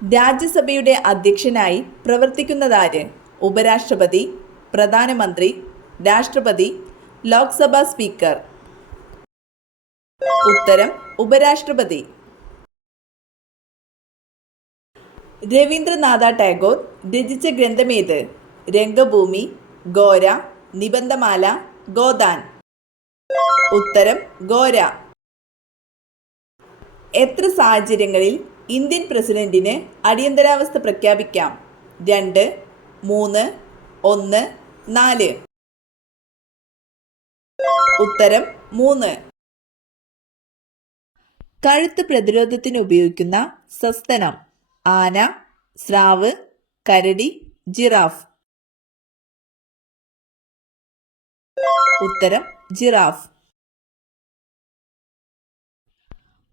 രാജ്യസഭയുടെ അധ്യക്ഷനായി പ്രവർത്തിക്കുന്നതാര്? ഉപരാഷ്ട്രപതി, പ്രധാനമന്ത്രി, രാഷ്ട്രപതി, ലോക്സഭാ സ്പീക്കർ. ഉത്തരം ഉപരാഷ്ട്രപതി. രവീന്ദ്രനാഥ ടാഗോർ രചിച്ച ഗ്രന്ഥമേത്? രംഗഭൂമി, ഗോര, നിബന്ധമാല, ഗോദാൻ. ഉത്തരം ഗോര. എത്ര സാഹചര്യങ്ങളിൽ ഇന്ത്യൻ പ്രസിഡന്റിന് അടിയന്തരാവസ്ഥ പ്രഖ്യാപിക്കാം? 2, 3, 1, 4. ഉത്തരം 3. കഴുത്ത് പ്രതിരോധത്തിന് ഉപയോഗിക്കുന്ന സസ്തനം: ആന, സ്രാവ്, കരടി, ജിറാഫ്. ഉത്തരം ജിറാഫ്.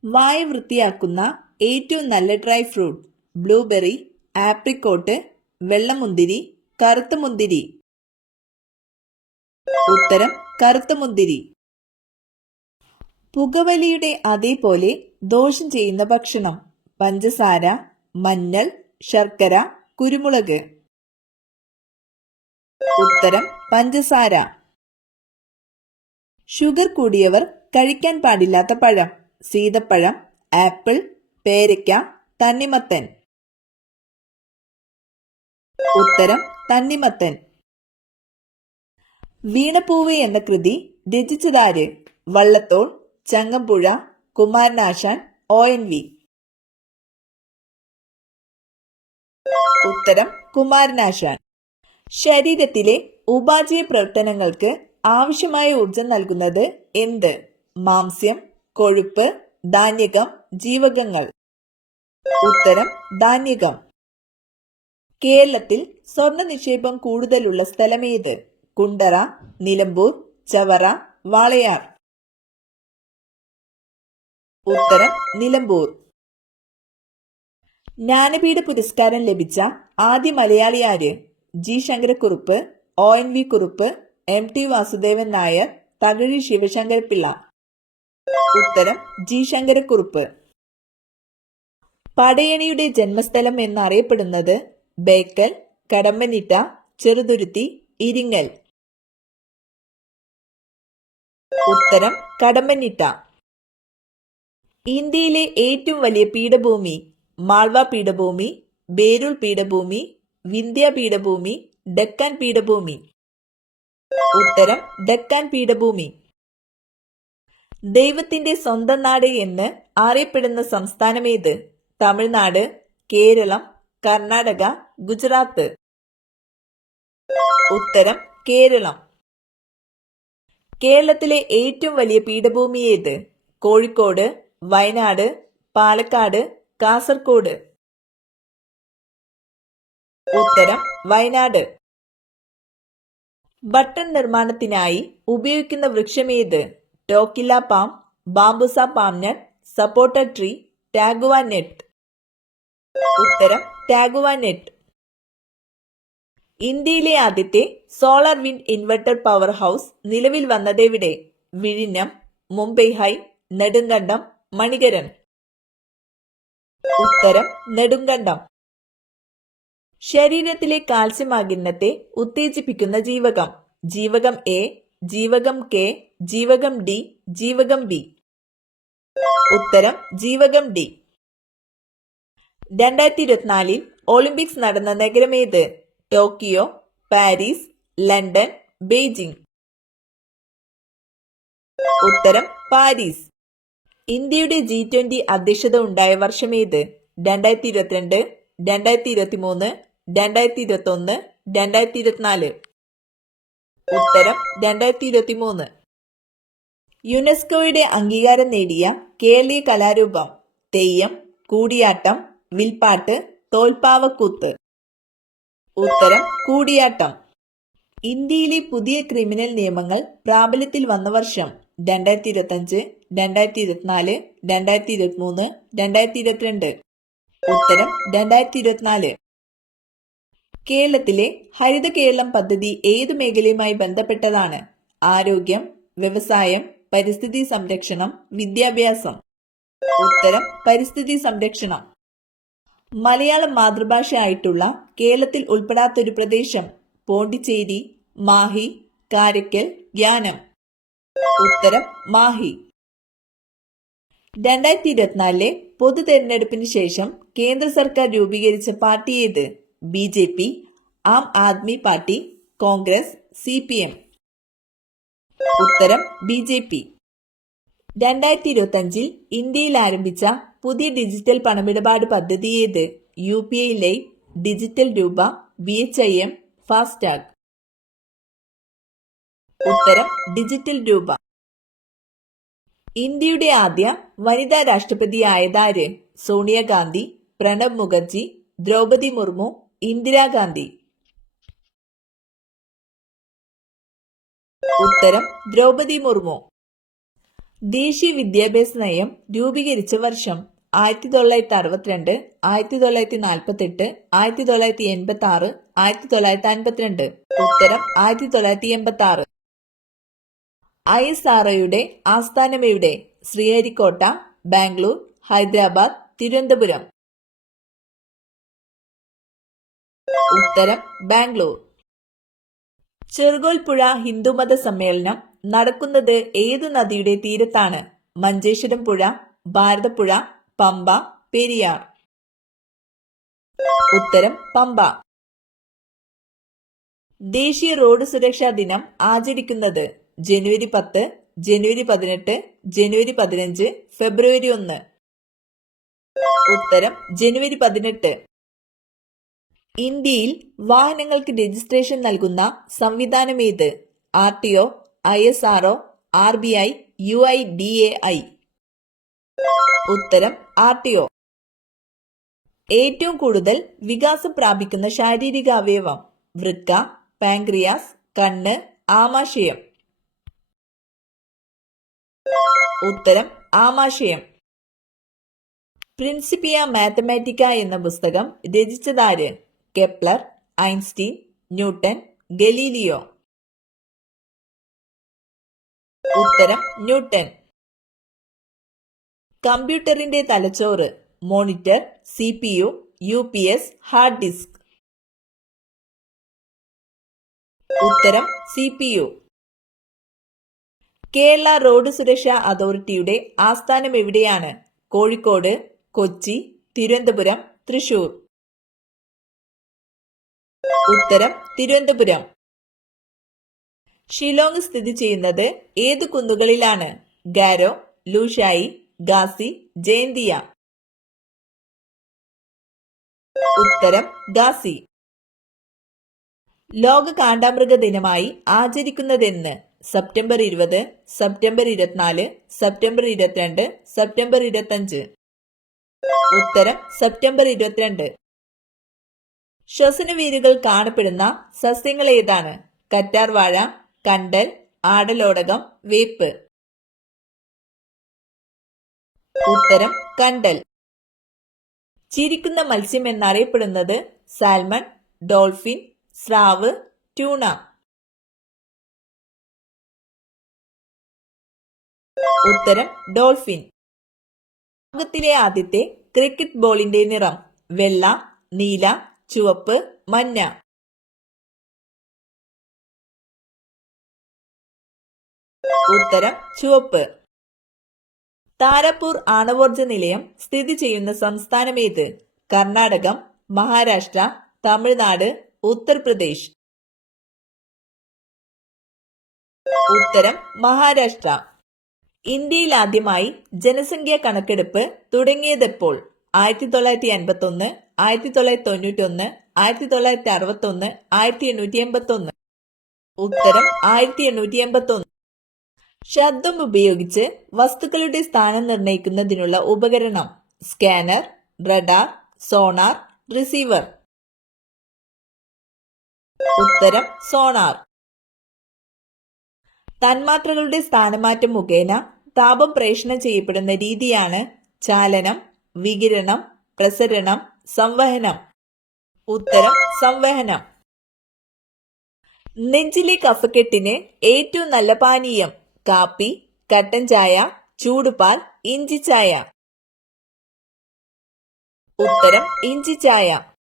വായ വൃത്തിയാക്കുന്ന ഏറ്റവും നല്ല ഡ്രൈ ഫ്രൂട്ട്: ബ്ലൂബെറി, ആപ്രിക്കോട്ട്, വെള്ളമുന്തിരി, കറുത്ത മുന്തിരി. ഉത്തരം കറുത്ത മുന്തിരി. പുകവലിയുടെ അതേപോലെ ദോഷം ചെയ്യുന്ന ഭക്ഷണം: പഞ്ചസാര, മഞ്ഞൾ, ശർക്കര, കുരുമുളക്. ഉത്തരം പഞ്ചസാര. ഷുഗർ കൂടിയവർ കഴിക്കാൻ പാടില്ലാത്ത പഴം: സീതപ്പഴം, ആപ്പിൾ, പേരയ്ക്ക, തണ്ണിമത്തൻ. ഉത്തരം തണ്ണിമത്തൻ. വീണപ്പൂവ് എന്ന കൃതി രചിച്ചതാര്? വള്ളത്തോൾ, ചങ്ങമ്പുഴ, കുമാരനാശാൻ, ONV. ഉത്തരം കുമാരനാശാൻ. ശരീരത്തിലെ ഉപാപചയ പ്രവർത്തനങ്ങൾക്ക് ആവശ്യമായ ഊർജം നൽകുന്നത് എന്ത്? മാംസ്യം, കൊഴുപ്പ്, ധാന്യകം, ജീവകങ്ങൾ. ഉത്തരം ധാന്യകം. കേരളത്തിൽ സ്വർണ്ണ നിക്ഷേപം കൂടുതലുള്ള സ്ഥലമേത്? കുണ്ടറ, നിലമ്പൂർ, ചവറ, വാളയാർ. ഉത്തരം നിലമ്പൂർ. ജ്ഞാനപീഠ പുരസ്കാരം ലഭിച്ച ആദ്യ മലയാളി ആര്? G. Sankara Kurup, ONV Kurup, MT Vasudevan Nair, Thakazhi Sivasankara Pillai. ഉത്തരം G. ശങ്കരക്കുറുപ്പ്. പടയണിയുടെ ജന്മസ്ഥലം എന്നറിയപ്പെടുന്നത്? ബേക്കൽ, കടമ്പനിട്ട, ചെറുതുരുത്തി, ഇരിങ്ങൽ. ഉത്തരം കടമ്പനിട്ട. ഇന്ത്യയിലെ ഏറ്റവും വലിയ പീഠഭൂമി: മാൾവ പീഠഭൂമി, ബേരുൾ പീഠഭൂമി, വിന്ധ്യ പീഠഭൂമി, ഡെക്കാൻ പീഠഭൂമി. ഉത്തരം ഡെക്കാൻ പീഠഭൂമി. ദൈവത്തിന്റെ സ്വന്തം നാട് എന്ന് അറിയപ്പെടുന്ന സംസ്ഥാനമേത്? തമിഴ്നാട്, കേരളം, കർണാടക, ഗുജറാത്ത്. ഉത്തരം കേരളം. കേരളത്തിലെ ഏറ്റവും വലിയ പീഠഭൂമി ഏത്? കോഴിക്കോട്, വയനാട്, പാലക്കാട്, കാസർഗോഡ്. ഉത്തരം വയനാട്. ബട്ടൺ നിർമ്മാണത്തിനായി ഉപയോഗിക്കുന്ന വൃക്ഷമേത്? ടോക്കില്ല പാം, ബാംബുസ പാംനട്ട്, സപ്പോട്ട ട്രീ, ടാഗുവ നെറ്റ്. ഉത്തരം ടാഗുവ നെറ്റ്. ഇന്ത്യയിലെ ആദ്യത്തെ solar wind inverter power house നിലവിൽ വന്നതെവിടെ? വിഴിഞ്ഞം, മുംബൈ ഹൈ, നെടുങ്കണ്ടം, മണികരൻ. ഉത്തരം നെടുങ്കണ്ടം. ശരീരത്തിലെ കാൽസ്യം ആഗിരണത്തെ ഉത്തേജിപ്പിക്കുന്ന ജീവകം: ജീവകം A, ജീവകം K, ജീവകം D, ജീവകം B. ഉത്തരം ജീവകം D. 2024 ഒളിമ്പിക്സ് നടന്ന നഗരമേത്? Tokyo, Paris, London, Beijing. ഉത്തരം പാരീസ്. ഇന്ത്യയുടെ G20 അധ്യക്ഷത ഉണ്ടായ വർഷമേത്? 2022, 2023, 2021, 2024. ഉത്തരം 2023. യുനെസ്കോയുടെ അംഗീകാരം നേടിയ കേരളീയ കലാരൂപം: തെയ്യം, കൂടിയാട്ടം, വിൽപ്പാട്ട്, തോൽപ്പാവക്കൂത്ത്. ഉത്തരം കൂടിയാട്ടം. ഇന്ത്യയിലെ പുതിയ ക്രിമിനൽ നിയമങ്ങൾ പ്രാബല്യത്തിൽ വന്ന വർഷം: 2025, 2024, 2023, 2022. ഉത്തരം 2024. കേരളത്തിലെ ഹരിത കേരളം പദ്ധതി ഏതു മേഖലയുമായി ബന്ധപ്പെട്ടതാണ്? ആരോഗ്യം, വ്യവസായം, പരിസ്ഥിതി സംരക്ഷണം, വിദ്യാഭ്യാസം. ഉത്തരം പരിസ്ഥിതി സംരക്ഷണം. മലയാളം മാതൃഭാഷയായിട്ടുള്ള കേരളത്തിൽ ഉൾപ്പെടാത്തൊരു പ്രദേശം. പോണ്ടിച്ചേരി, മാഹി, കാരയ്ക്കൽ, യാനം. ഉത്തരം മാഹി. 2024 പൊതു തെരഞ്ഞെടുപ്പിന് ശേഷം കേന്ദ്ര സർക്കാർ രൂപീകരിച്ച പാർട്ടി ഏത്? BJP, Aam Aadmi party, Congress, CPM. ഉത്തരം BJP. 2025 ഇന്ത്യയിൽ ആരംഭിച്ച പുതിയ ഡിജിറ്റൽ പണമിടപാട് പദ്ധതി ഏത്? UPI ലൈവ്, ഡിജിറ്റൽ രൂപ, BHIM, ഫാസ്ടാഗ്. ഉത്തരം ഡിജിറ്റൽ രൂപ. ഇന്ത്യയുടെ ആദ്യ വനിതാ രാഷ്ട്രപതിയായതാര്? സോണിയാഗാന്ധി, പ്രണബ് മുഖർജി, ദ്രൗപദി മുർമു, ഇന്ദിരാഗാന്ധി. ഉത്തരം ദ്രൗപദി മുർമു. ദേശീയ വിദ്യാഭ്യാസ നയം രൂപീകരിച്ച വർഷം? 1962, 1948, 1986, 1952. ഉത്തരം 1986. ISROയുടെ ആസ്ഥാനം എവിടെ? ശ്രീഹരിക്കോട്ട, ബാംഗ്ലൂർ, ഹൈദരാബാദ്, തിരുവനന്തപുരം. ഉത്തരം ബാംഗ്ലൂർ. ചെറുകോൽപ്പുഴ ഹിന്ദുമത സമ്മേളനം നടക്കുന്നത് ഏതു നദിയുടെ തീരത്താണ്? മഞ്ചേശ്വരം പുഴ, ഭാരതപ്പുഴ, പമ്പ, പെരിയാർ. ഉത്തരം പമ്പ. ദേശീയ റോഡ് സുരക്ഷാ ദിനം ആചരിക്കുന്നത്? ജനുവരി 10, ജനുവരി 18, ജനുവരി 15, ഫെബ്രുവരി 1. ഉത്തരം ജനുവരി 18. ഇന്ത്യയിൽ വാഹനങ്ങൾക്ക് രജിസ്ട്രേഷൻ നൽകുന്ന സംവിധാനം ഏത്? RTO, ISRO, RBI, UIDAI. ഉത്തരം RTO. ഏറ്റവും കൂടുതൽ വികാസം പ്രാപിക്കുന്ന ശാരീരിക അവയവം? വൃക്ക, പാൻക്രിയാസ്, കണ്ണ്, ആമാശയം. ഉത്തരം ആമാശയം. പ്രിൻസിപ്പിയ മാത്തമാറ്റിക്ക എന്ന പുസ്തകം രചിച്ചതാര്? Kepler, Einstein, Newton, Galileo. ഉത്തരം ന്യൂട്ടൺ. കമ്പ്യൂട്ടറിന്റെ തലച്ചോറ്? Monitor, CPU, UPS, hard disk. ഉത്തരം CPU. കേരള റോഡ് സുരക്ഷാ അതോറിറ്റിയുടെ ആസ്ഥാനം എവിടെയാണ്? കോഴിക്കോട്, കൊച്ചി, തിരുവനന്തപുരം, തൃശൂർ. ഉത്തരം തിരുവനന്തപുരം. ഷിലോങ് സ്ഥിതി ചെയ്യുന്നത് ഏത് കുന്നുകളിലാണ്? ഗാരോ, ലൂഷായി, ഗാസി, ജയന്തിയ. ഉത്തരം ഗാസി. ലോക കാണ്ടാമൃഗ ദിനമായി ആചരിക്കുന്നതെന്ന്? September 20, September 24, September 22, September 25. ഉത്തരം സെപ്റ്റംബർ 22. ശ്വസനവീരുകൾ കാണപ്പെടുന്ന സസ്യങ്ങൾ ഏതാണ്? കറ്റാർവാഴ, കണ്ടൽ, ആടലോടകം, വേപ്പ്. ഉത്തരം കണ്ടൽ. ചിരിക്കുന്ന മത്സ്യം എന്നറിയപ്പെടുന്നത്? സാൽമൺ, ഡോൾഫിൻ, സ്രാവ്, ട്യൂണ. ഉത്തരം ഡോൾഫിൻ. ലോകത്തിലെ ആദ്യത്തെ ക്രിക്കറ്റ് ബോളിന്റെ നിറം? വെള്ള, നീല, ചുവപ്പ്, മഞ്ഞ. ഉത്തരം ചുവപ്പ്. താരാപൂർ ആണവോർജ നിലയം സ്ഥിതി ചെയ്യുന്ന സംസ്ഥാനം ഏത്? കർണാടകം, മഹാരാഷ്ട്ര, തമിഴ്നാട്, ഉത്തർപ്രദേശ്. ഉത്തരം മഹാരാഷ്ട്ര. ഇന്ത്യയിൽ ആദ്യമായി ജനസംഖ്യാ കണക്കെടുപ്പ് തുടങ്ങിയതെപ്പോൾ? 1951, 1991, 1961, 1881. ഉത്തരം 1881. ശബ്ദം ഉപയോഗിച്ച് വസ്തുക്കളുടെ സ്ഥാനം നിർണ്ണയിക്കുന്നതിനുള്ള ഉപകരണം? Scanner, radar, sonar, receiver. ഉത്തരം സോണാർ. തന്മാത്രകളുടെ സ്ഥാനമാറ്റം മുഖേന താപം പ്രേഷണം ചെയ്യപ്പെടുന്ന രീതിയാണ്? ചാലനം, വികിരണം, പ്രസരണം, സംവഹനം. ഉത്തരം സംവഹനം. നെഞ്ചിലെ കഫക്കെട്ടിന് ഏറ്റവും നല്ല പാനീയം? കാപ്പി, കട്ടൻ ചായ, ചൂടുപാൽ, ഇഞ്ചിച്ചായ. ഉത്തരം ഇഞ്ചി ചായ.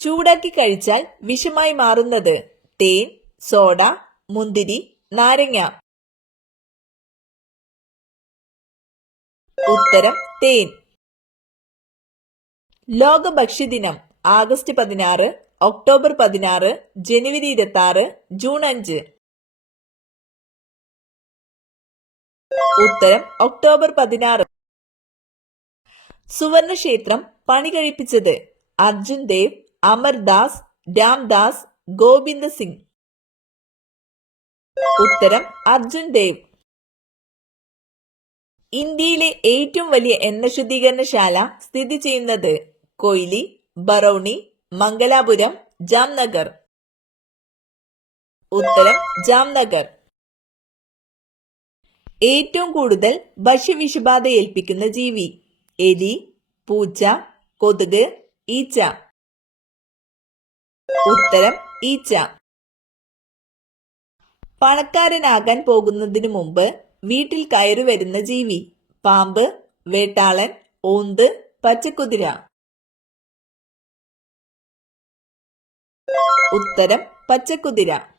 ചൂടാക്കി കഴിച്ചാൽ വിഷമായി മാറുന്നത് തേൻ, സോഡ, മുന്തിരി, നാരങ്ങ. ഉത്തരം തേൻ. ലോക ഭക്ഷ്യദിനം ആഗസ്റ്റ് 16, ഒക്ടോബർ 16, ജനുവരി 26, ജൂൺ 5. ഉത്തരം ഒക്ടോബർ 16. സുവർണക്ഷേത്രം പണി കഴിപ്പിച്ചത് അർജുൻ ദേവ്, അമർദാസ്, രാംദാസ്, ഗോവിന്ദ സിംഗ്. ഉത്തരം അർജുൻ ദേവ്. ഇന്ത്യയിലെ ഏറ്റവും വലിയ എണ്ണ ശുദ്ധീകരണശാല സ്ഥിതി ചെയ്യുന്നത് കൊയ്ലി, ബറൌണി, മംഗലാപുരം, ജാംനഗർ. ഉത്തരം ജാംനഗർ. ഏറ്റവും കൂടുതൽ ഭക്ഷ്യവിഷബാധ ഏൽപ്പിക്കുന്ന ജീവി എലി, പൂച്ച, കൊതുക്, ഈച്ച. ഉത്തരം ഈച്ച. പണക്കാരനാകാൻ പോകുന്നതിനു മുമ്പ് വീട്ടിൽ കയറി വരുന്ന ജീവി പാമ്പ്, വേട്ടാളൻ, ഓന്ത്, പച്ചക്കുതിര. ഉത്തരം പച്ചക്കുതിര.